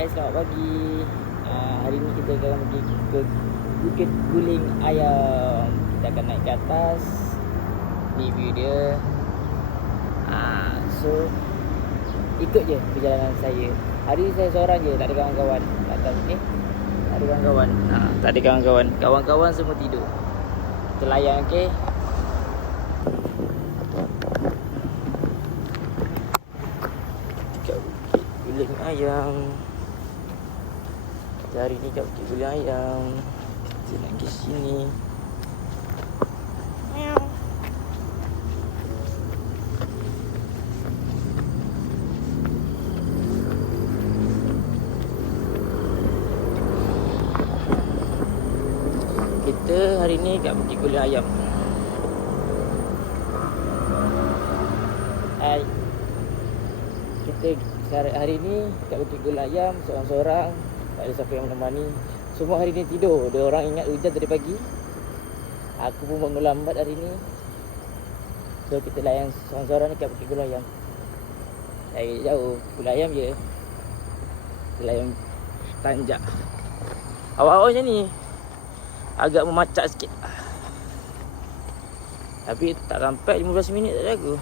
Hai, selamat pagi. Hari ni kita akan pergi ke Bukit Guling Ayam. Kita akan naik ke atas. Ni view dia. So ikut je perjalanan saya. Hari ni saya seorang je, tak ada kawan-kawan kat atas ni. Tak ada kawan-kawan. Tak ada kawan-kawan. Kawan-kawan semua tidur. Kita layan, okey. Kat Bukit Guling Ayam. Hari ni kat Bukit Guling Ayam. Kita nak pergi sini. Kita hari ni kat Bukit Guling Ayam. Hai. Kita hari ni kat Bukit Guling Ayam seorang-seorang. Tak ada siapa yang menemani. Semua hari ni tidur. Dia orang ingat hujan tadi pagi. Aku pun bangun lambat hari ni. So kita layan seorang-seorang ni kat Bukit Guling Ayam. Dari jauh Guling Ayam je. Kita layan tanjak. Awal-awal macam ni agak memacak sikit. Tapi tak sampai 15 minit tak jaga.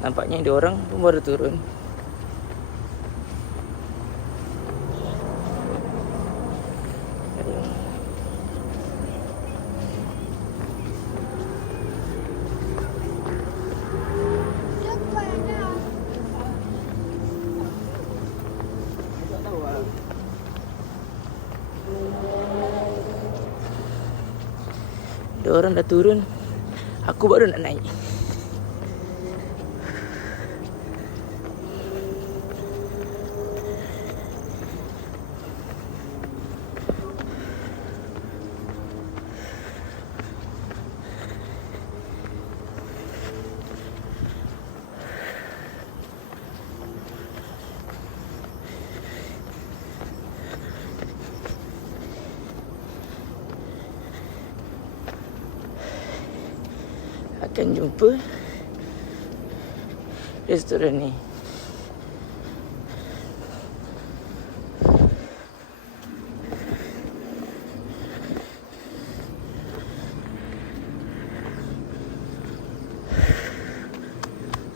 Nampaknya dia orang pun baru turun. Dia orang dah turun. Aku baru nak naik. Akan jumpa restoran ni.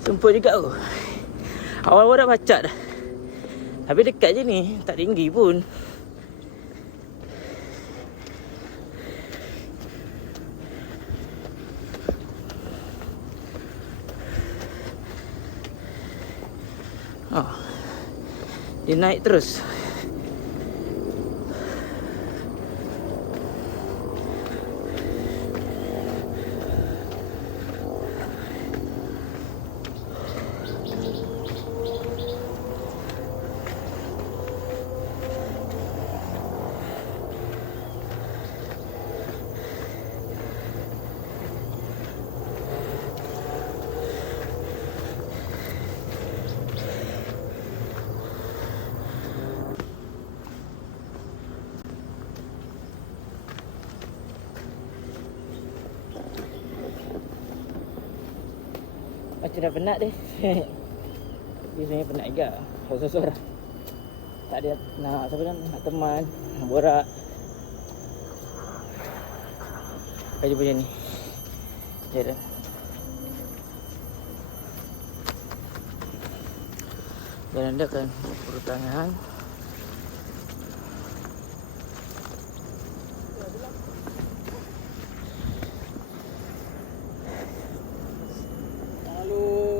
Sumpah juga tu. Awal-awal dah bacak dah. Tapi dekat je ni, tak tinggi pun. Dia naik terus. Macam dah penat deh. Dia sebenarnya penat juga. Sorang-sorang. Tak ada nak siapa nak teman, nak borak. Kaji macam ni. Jalan. Jalan dia kan pertengahan.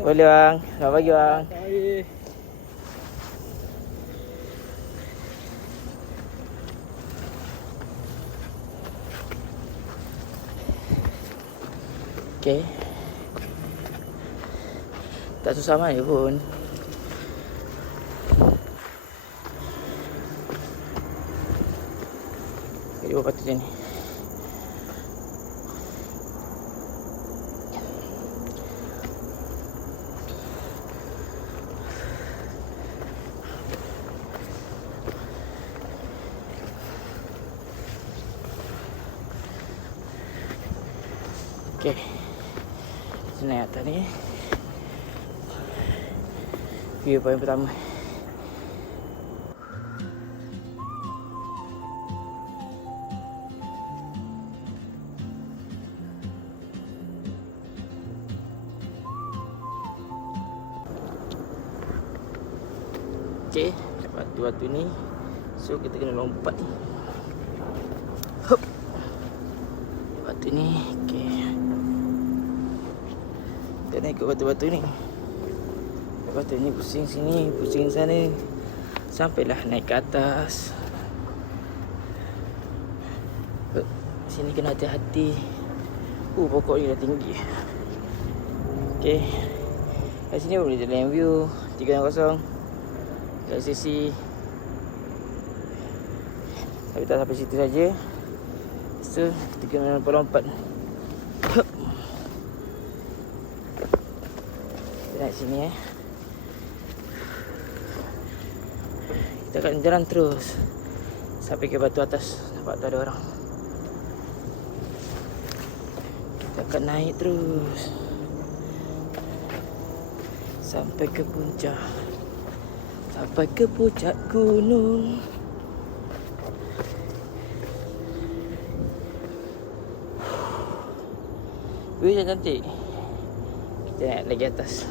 Boleh bang, selamat pagi bang. Selamat pagi. Okay. Tak susah mana pun. Jadi buat patut je ni. Okay, kita naik atas ni. View point pertama. Okay, batu-batu ni. So kita kena lompat ni. Hop. Batu ni. Okay, kita naik ikut batu-batu ni. Batu ni pusing sini, pusing sana. Sampailah naik ke atas. Sini kena hati-hati. Pokok ni dah tinggi. Okay, kat sini boleh jalan view 360 kat sisi. Tapi tak sampai situ saja. So kita kena lompat-lompat. Kita naik sini Kita akan jalan terus sampai ke batu atas. Nampak tu ada orang. Kita akan naik terus sampai ke puncak. Sampai ke puncak gunung. Wih, cantik. Kita naik lagi atas.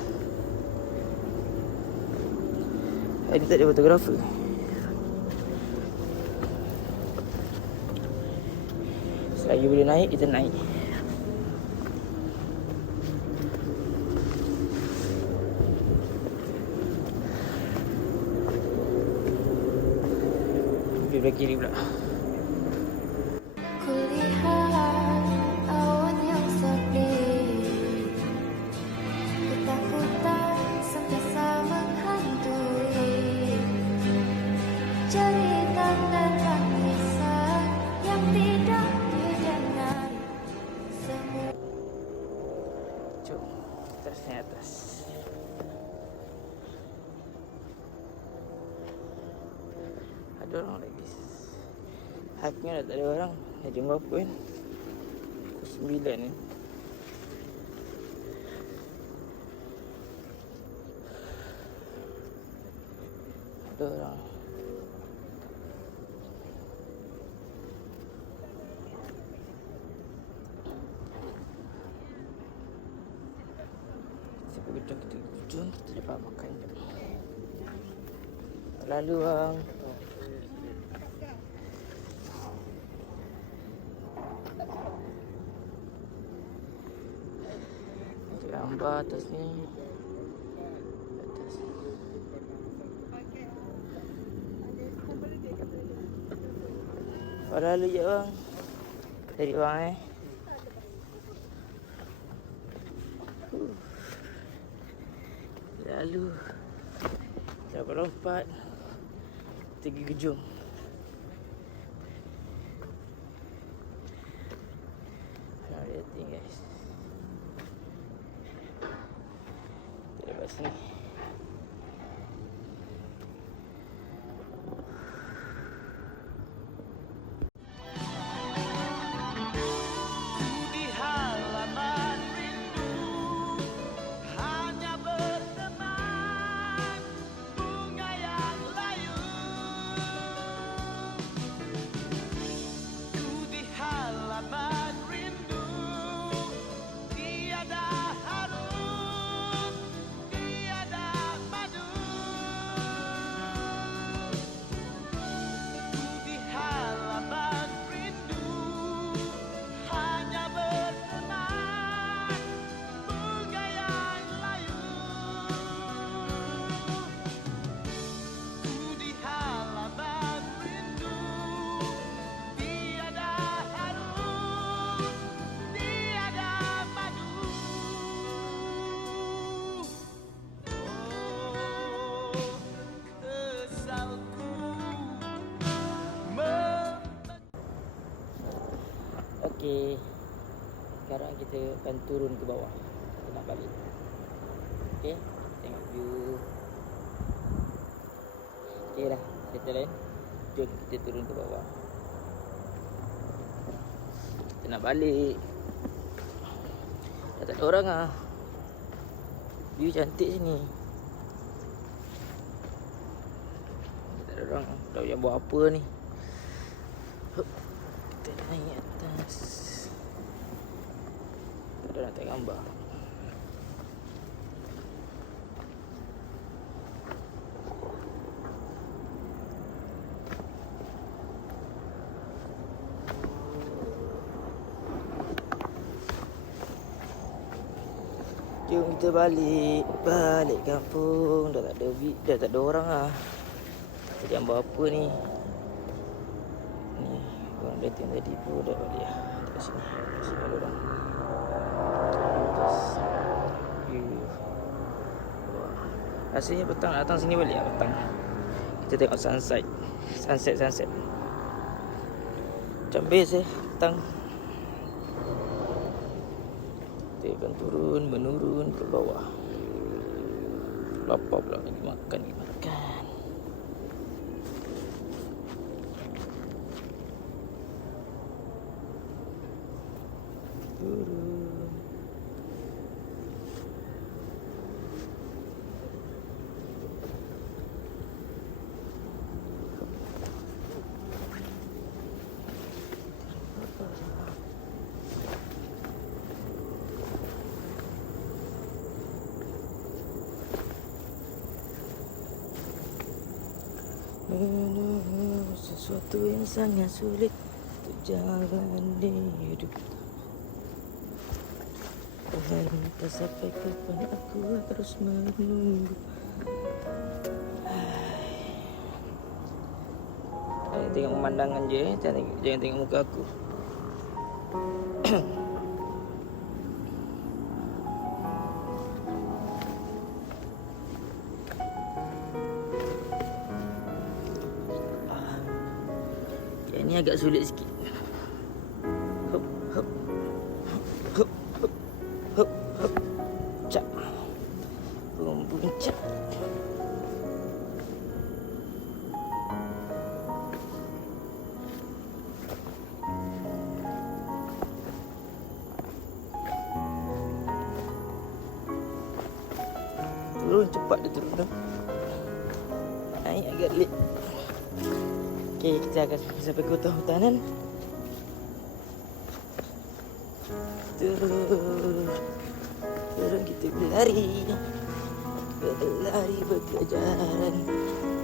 Ini tak ada fotografer. Selagi boleh naik, kita naik. Belah kiri pula. Kulihat awan yang sepi, ketakutan sentiasa menghantui, jeritan dan tangisan yang tidak didengar. Jom, terus naik atas. Ada orang lagi. Haknya dah tak ada orang. Dah jam berapa kan? Pukul 9 ni. Ada orang. Siapa gedung kita gedung, kita dapat makan je. Lalu bang. Gambar atas ni. Atas. Lalu je bang. Cari bang Lalu kita lompat. Tinggi gejung. Lihat ni guys. Kita dapat sini. Okey. Sekarang kita akan turun ke bawah. Kita nak balik. Okey, tengok view. Okey dah, settle kan. Jom kita turun ke bawah. Kita nak balik. ada orang ah. View cantik sini. Tak ada orang. Tak tahu yang buat apa ni. Hup. Kita naik atas. Tak ada nak tengok gambar. Jom kita balik kampung. Dah tak ada orang ah. Jadi ambil apa ni? Ni orang dating tadi pun dah balik ah. Dekat sini. Sini ada orang. Just view. Wah. Rasanya petang nak datang sini balik ah petang. Kita tengok sunset. Macam best petang. Kita akan turun, menurun ke bawah. Lapar pula lagi makan. Turun. Sesuatu yang sangat sulit untuk jalani hidup. Entah sampai kapan aku harus menunggu. Tengok pemandangan je, jangan tengok muka aku. Ini agak sulit sikit. Hop. Cak. Buncak. Turun cepat dia turun tu. Naik agak late. Okay, kita akan sampai ke hutan. Turun kita berlari berkejaran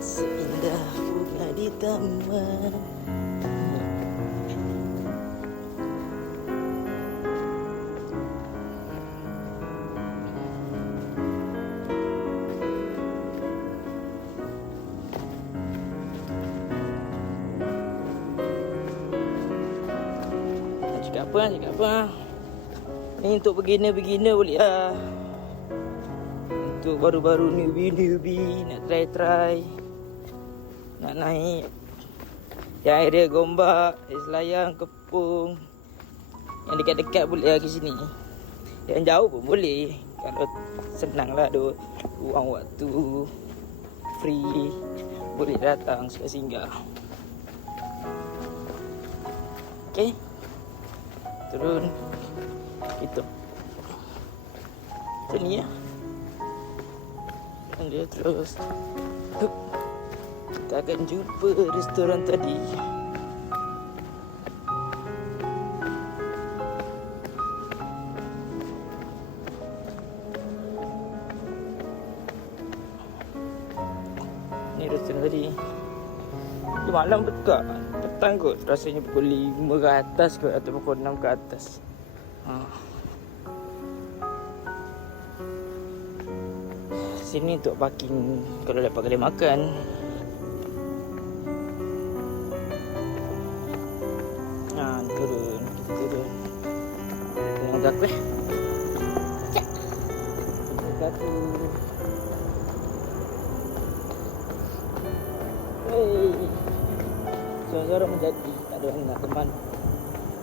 seindah bunga di taman. Cakap apa? Ni untuk beginner boleh lah. Untuk baru-baru newbie nak try nak naik yang area Gombak, Selayang, Kepung. Yang dekat-dekat boleh lah ke sini. Yang jauh pun boleh. Kalau senang lah ada ruang waktu free, boleh datang singgah. Okay, turun itu macam ni ya. Dan dia terus kita akan jumpa restoran tadi. Ni restoran tadi. Dia malam dekat. Petang kot. Rasanya pukul 5 ke atas kot. Atau pukul 6 ke atas. Sini untuk parking kalau dapat kedai makan. Turun. Kita turun. Tengok aku Cak. Tengok aku. Hey. Seorang menjadi. Tak ada orang nak teman.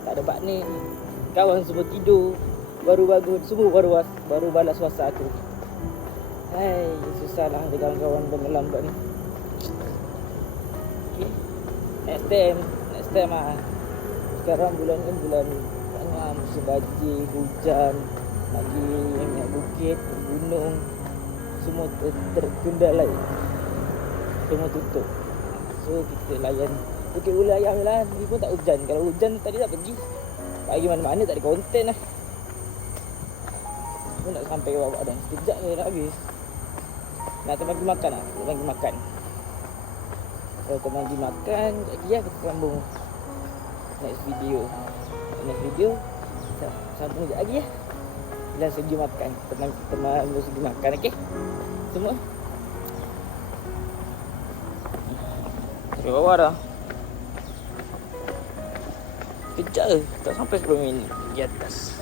Tak ada bak ni. Kawan semua tidur. Baru bangun. Semua baru balas WhatsApp aku. Hai, susah lah ada kawan-kawan bermelambat ni. Okay. Next time lah. Sekarang bulan ni bulan musim banjir, hujan, Lagi yang naik bukit, gunung, semua terkendal air. Semua tutup. So kita layan Bukit Ulu Ayam je lah. Ni pun tak hujan. Kalau hujan tadi dah pergi. Pergi mana-mana tak ada konten lah. Aku nak sampai ke bawah dah. Sekejap je dah habis. Nak terbagi makan lah. Terbagi makan. Kalau terbagi makan, sekejap lagi lah kita sambung next video. Next video sambung sekejap lagi lah. Bila segi makan. Teman segi makan, okey? Semua. Sampai bawah dah. Kejap je. Tak sampai 10 minit di atas.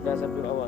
Dah sampai bawah.